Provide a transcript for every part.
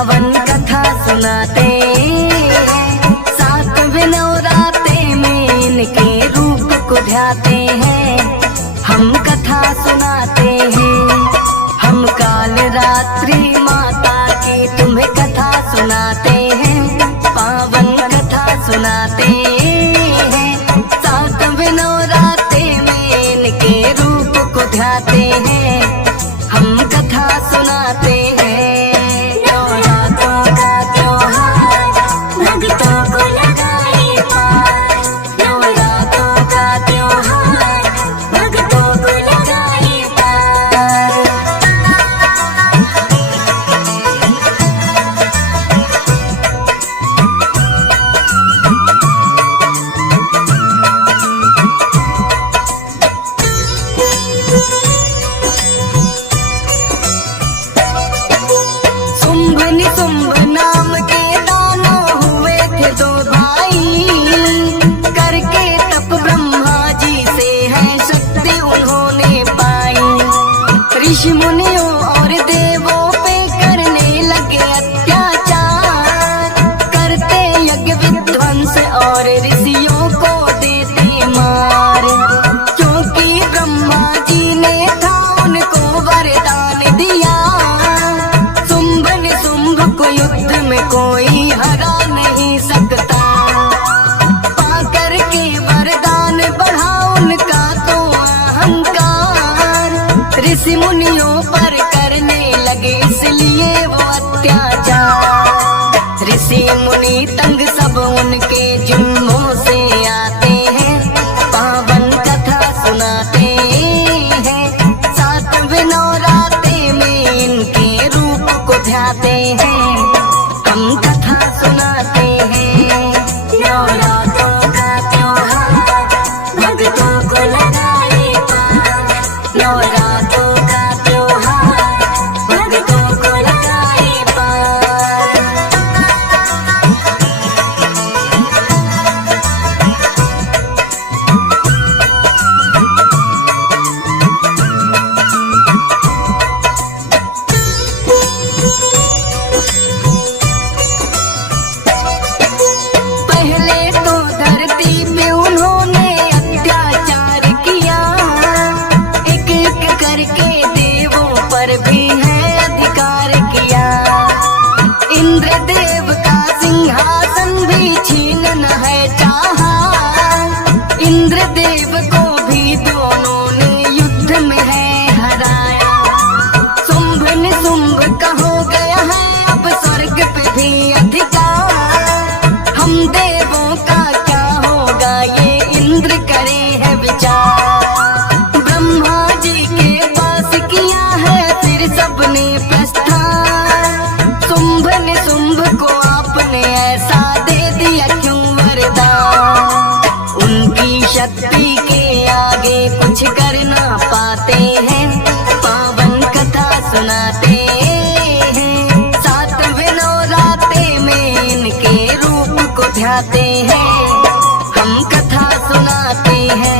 पावन कथा सुनाते सातवें नवरात्रे में इनके रूप को ध्याते हैं। हम कथा सुनाते हैं, हम काल रात्रि माता की तुम्हें कथा सुनाते हैं। पावन कथा सुनाते हैं, सातवें नवरात्रे में इनके रूप को ध्याते हैं। हम कथा सुनाते हैं। नवरात्रों का त्योहार भक्तों को लगाए पार, नवरात्रों का त्योहार भक्तों को लगाए पार। शुंभ निशुंभ नाम के दानव हुए थे दो भाई, करके तप ब्रह्मा जी से है शक्ति उन्होंने पाई। ऋषि मुनियों और देवों पे करने लगे अत्याचार, करते यज्ञ विध्वंस और ऋषियों को देते मार। क्योंकि ब्रह्मा जी ने था उनको वरदान दिया, शुंभ निशुंभ को युद्ध में कोई हरा नहीं सकता। पाकर के वरदान बढ़ा उनका तो अहंकार, ऋषि मुनियों पर करने लगे इसलिए वो अत्याचार। ऋषि मुनि तंग सब उनके जुल्मों से आते हैं। पावन कथा सुनाते हैं, सातवें नवरात्रे में इनके रूप को ध्याते हैं। हम कथा सुनाते हैं। नवरात्रों का त्योहार भक्तों को लगाए पार, नवरात्रों का त्योहार भक्तों को लगाए पार। पहले तो धरती पे उन्होंने अत्याचार किया, एक एक करके देवों पर भी है अधिकार किया। इंद्रदेव का सिंहासन भी छीनना है चाहा, इंद्रदेव को भी दोनों ने युद्ध में है हराया। शुंभ निशुंभ का हो गया है अब स्वर्ग पे भी अधिकार, हम देवों का क्या होगा ये इंद्र करे है विचार। ब्रह्मा जी के पास किया है फिर सबने प्रस्थान, शुंभ निशुंभ को आपने ऐसा दे दिया क्यों वरदान। उनकी शक्ति के आगे कुछ कर ना पाते हैं। पावन कथा सुनाते हैं, सातवें नवरात्रे में इनके रूप को ध्याते हैं। हम कथा सुनाते हैं।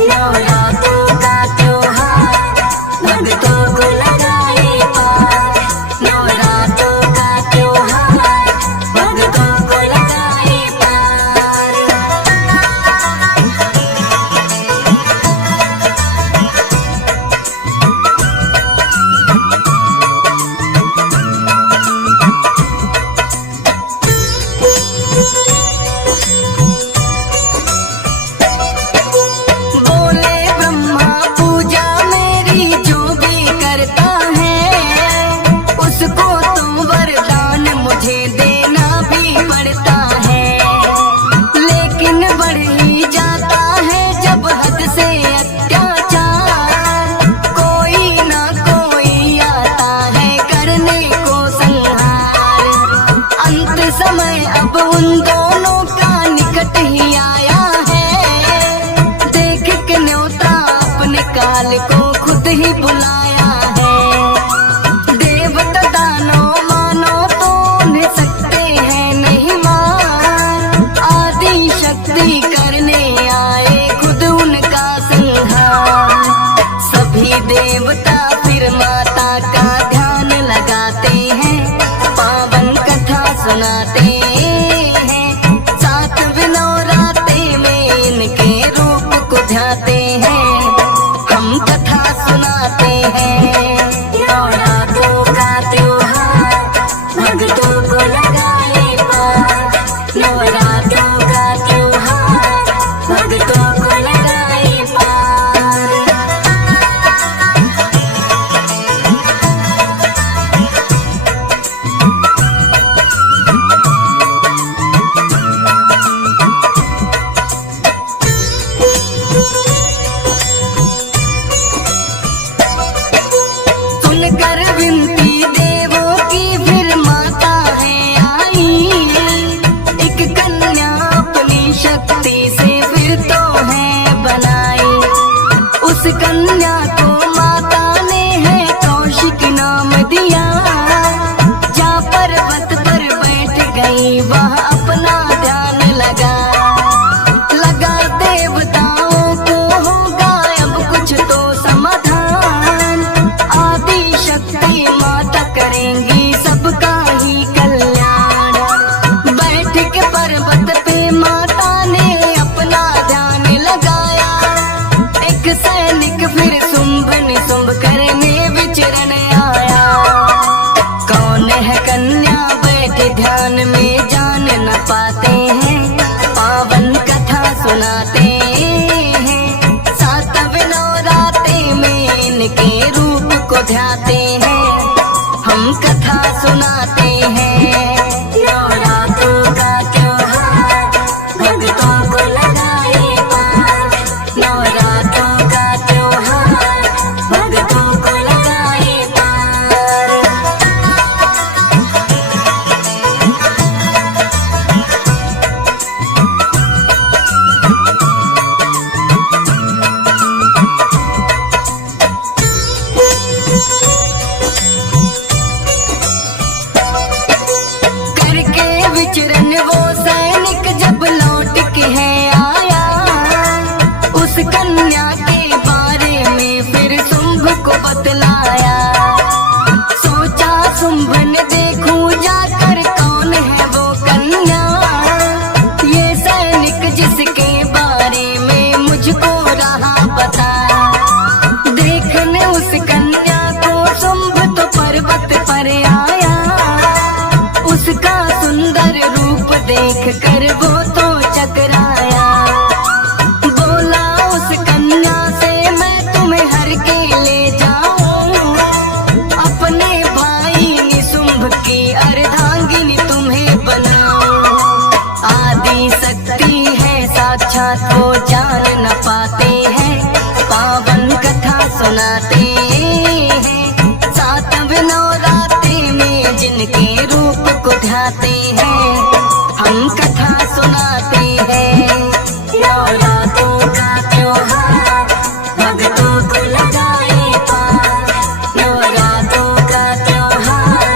नवरात्रों का त्योहार भक्तों को लगाए पार, नवरात्रों का त्योहार भक्तों को लगाए पार। बोले ब्रह्मा पूजा मेरी जो भी करता है, उसको तो वरदान मुझे देना भी पड़ता है। लेकिन बढ़ ही जाता है जब हद से अत्याचार, कोई ना कोई आता है करने को संहार। अंत समय अब उन दोनों का निकट ही आया है, देख के न्योता अपने काल को खुद ही बुलाया है। देवता दानव ध्यान में जान न पाते हैं, पावन कथा सुनाते हैं। सातवें नवरात्रि में इनके रूप को ध्याते हैं, हम कथा सुनाते हैं। नवरात्रों का त्योहार भक्तों को लगाए पार, नवरात्रों का त्योहार भक्तों को लगाए पार। करके विचरण वो सैनिक जब लौट के है आया, उस कन्या के बारे में फिर शुंभ को बतलाया। सोचा शुंभ ने देखूं जाकर कौन है वो कन्या, ये सैनिक जिसके बारे में मुझको रहा पता। देखने उस कन्या को शुंभ तो पर्वत पर आया, उसका सुंदर रूप देख कर वो तो चकराया। बोला उस कन्या से मैं तुम्हें हर के ले जाऊं, अपने भाई निशुंभ की अर्धांगिनी तुम्हें बनाऊं। आदि शक्ति है साक्षात वो जान न पाते हैं, पावन कथा सुनाते हैं। सातवें नवरात्रि में जिनके रूप को ध्याते हैं, हम कथा सुनाते हैं। नवरात्रों का त्योहार भक्तों को लगाए पार, नवरात्रों का त्योहार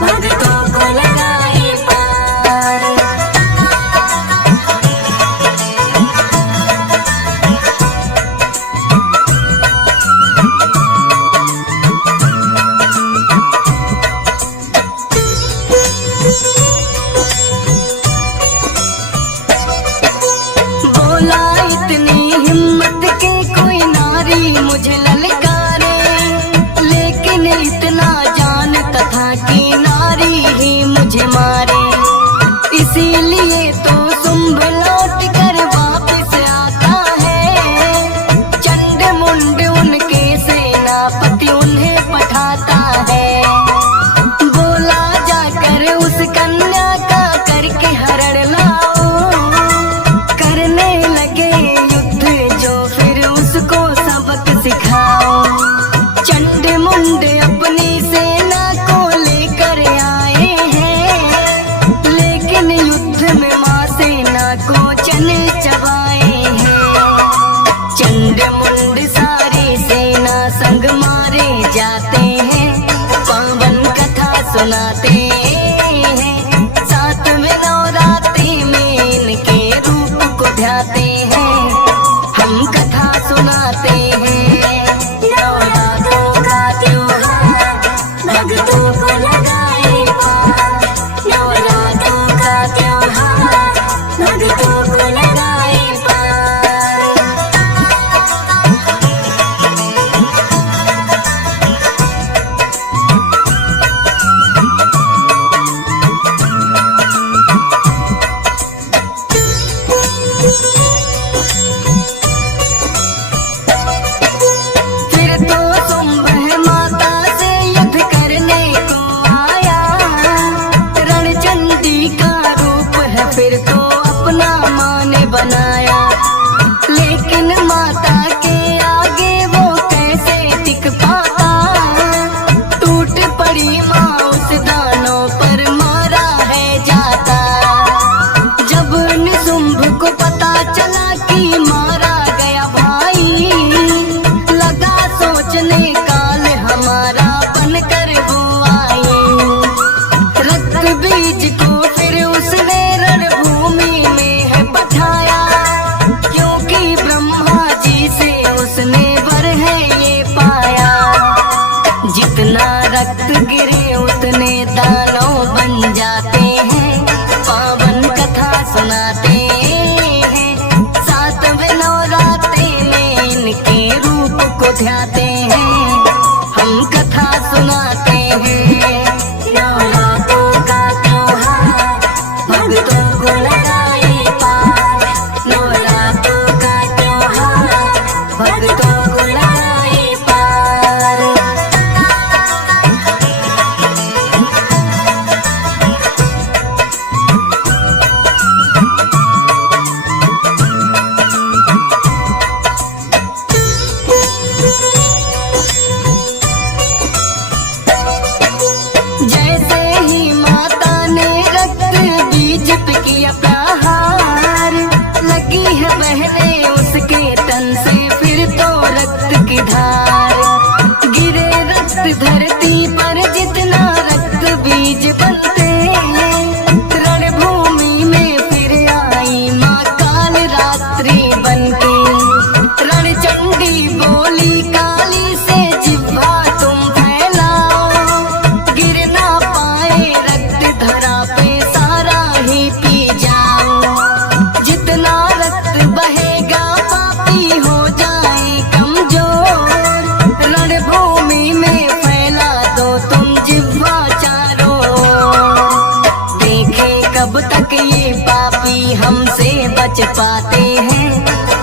भक्तों को लगाए पार। बोला इतनी हिम्मत के कोई नारी मुझे ललकारे, लेकिन इतना जानता था कि नारी ही मुझे मारे। इसीलिए तो शुंभ लौट कर वापस आता है, चंड मुंड उनके सेनापति उन्हें पठाता है। बोला जाकर उस कन्या का करके हरण लाओ, करने लगे युद्ध जो फिर उसको सबक सिखाओ। चंड मुंड अपनी सेना को लेकर आए हैं, लेकिन युद्ध में मां सेना को चने चबाए हैं। चंड मुंड सारी सेना संग मारे जाते हैं, पावन कथा सुनाते हैं। सातवें नवरात्रि में इनके रूप को ध्याते हैं, हम कथा सुनाते हैं। नवरात्रों का त्योहार भक्तों को लगाए पार, नवरात्रों का त्योहार भक्तों को लगाए पार। फिर तो शुंभ माता से युद्ध करने को आया, रणचंडी का रूप है फिर तो अपना मां ने बनाया। लेकिन माता के आगे वो कैसे टिक पाता, टूट पड़ी मां उस दानों पर मारा है जाता। जब निशुंभ को पता चला कि मारा गया भाई, लगा सोचने काल हमारा बनकर वो आई। रक्त बीज को फिर उसने रणभूमि में है पठाया, क्योंकि ब्रह्मा जी से उसने वर है ये पाया। जितना रक्त गिरे उतने दानव बन जाते हैं, पावन कथा सुनाते हैं। सातवें नवरात्रि में इनके रूप को ध्याते हैं, हम कथा सुनाते हैं। नवरात्रों का त्योहार बीज बनते रणभूमि में फिर आई माँ काल रात्रि बनके। रणचंडी बोली काली से जिह्वा तुम फैलाओ, गिर ना पाए रक्त धरा पे सारा ही पी जाओ। जितना रक्त बहेगा पापी हो जाए कमजोर, रणभूमि में फैला दो तुम जिह्वा चारों ओर। देखे कब तक ये पापी हमसे बच पाते हैं,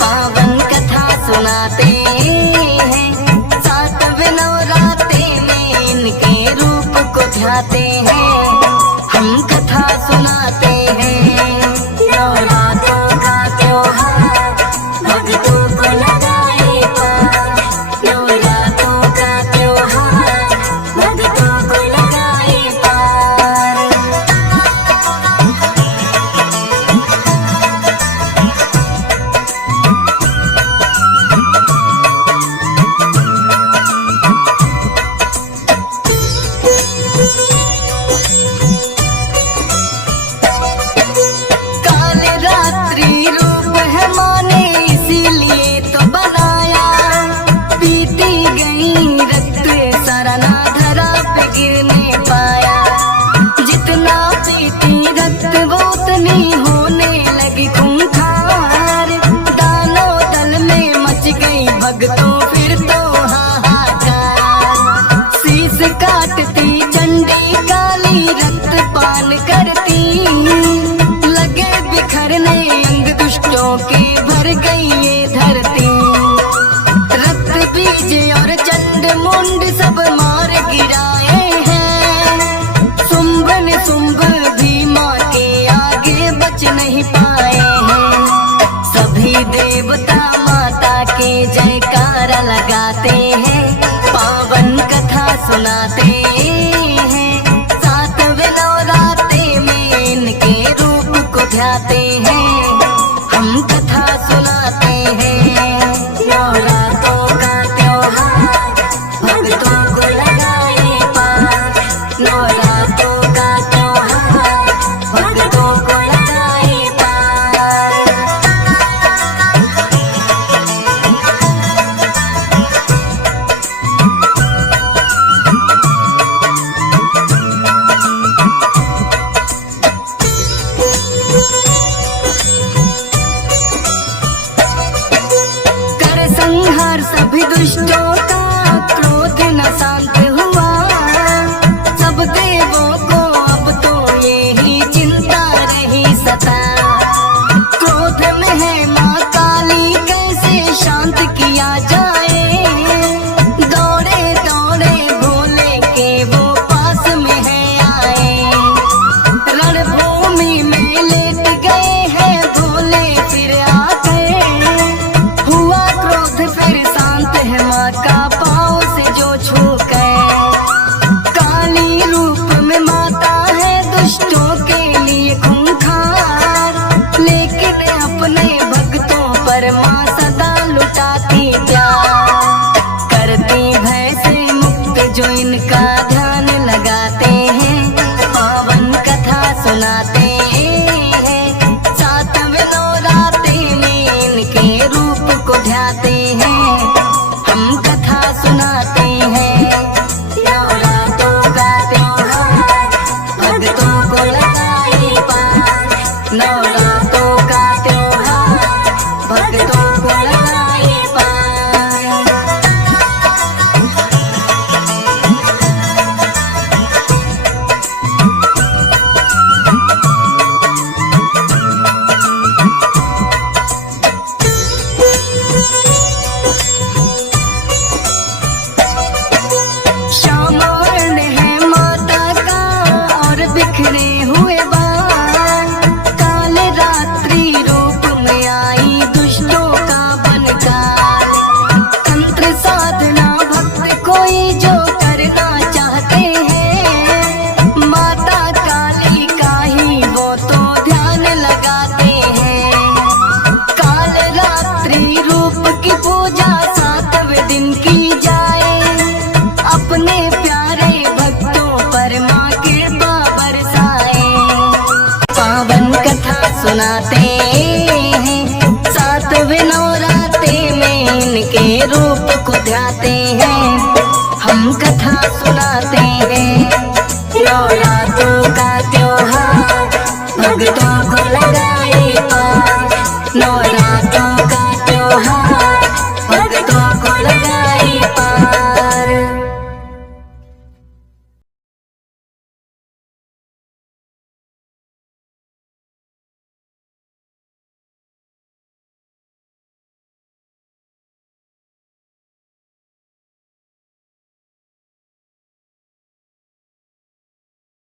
पावन कथा सुनाते हैं। सातवें नवरात्रे में इनके रूप को ध्याते हैं, हम कथा सुनाते हैं। नवरात्रों का त्योहार भक्तों को लगाए पार, नवरात्रों का त्योहार भक्तों को लगाए पार। काल रात्रि रूप है माने इसीलिए तो बनाया, पीती गई रक्त सारा ना धरा पे गिरने पाया। जितना पीती रक्त वो उतनी होने लगी खूंखार, दानों दल में मच गई भक्तों फिर तो हाहाकार। शीश काटती चंडी काली रक्त पान करती, लगे बिखरने अंग दुष्टों के भर गई ये धरती। रक्त बीज और चंड मुंड सब मार गिराए हैं, शुंभ ने शुंभ भी माँ के आगे बच नहीं पाए हैं। सभी देवता माता के जयकारा लगाते हैं, पावन कथा सुनाते हैं। सातवें नवरात्रे में इनके रूप को ध्याते हैं, हम कथा सुनाते हैं। नवरात्रों का त्योहार भक्तों को लगाए पार, नवरात्रों का त्योहार भक्तों को लगाए पार। कर संहार सभी दुष्टों का, क्रोध न शांत हुआ। सब देवों को अब तो यही चिंता रही सता, क्रोध में है माँ काली कैसे शांत किया जाए। दौड़े दौड़े भोले के वो पास में है आए, रणभूमि में लेट गए हैं भोले फिर आ गए। हुआ क्रोध फिर शांत है माँ का पाँव से जो छू गए, काली रूप में माँ सुनाते हैं। सातवें नवरात्रि में इनके रूप को ध्याते हैं, हम कथा सुनाते हैं। नवरात्रों का त्योहार भक्तों को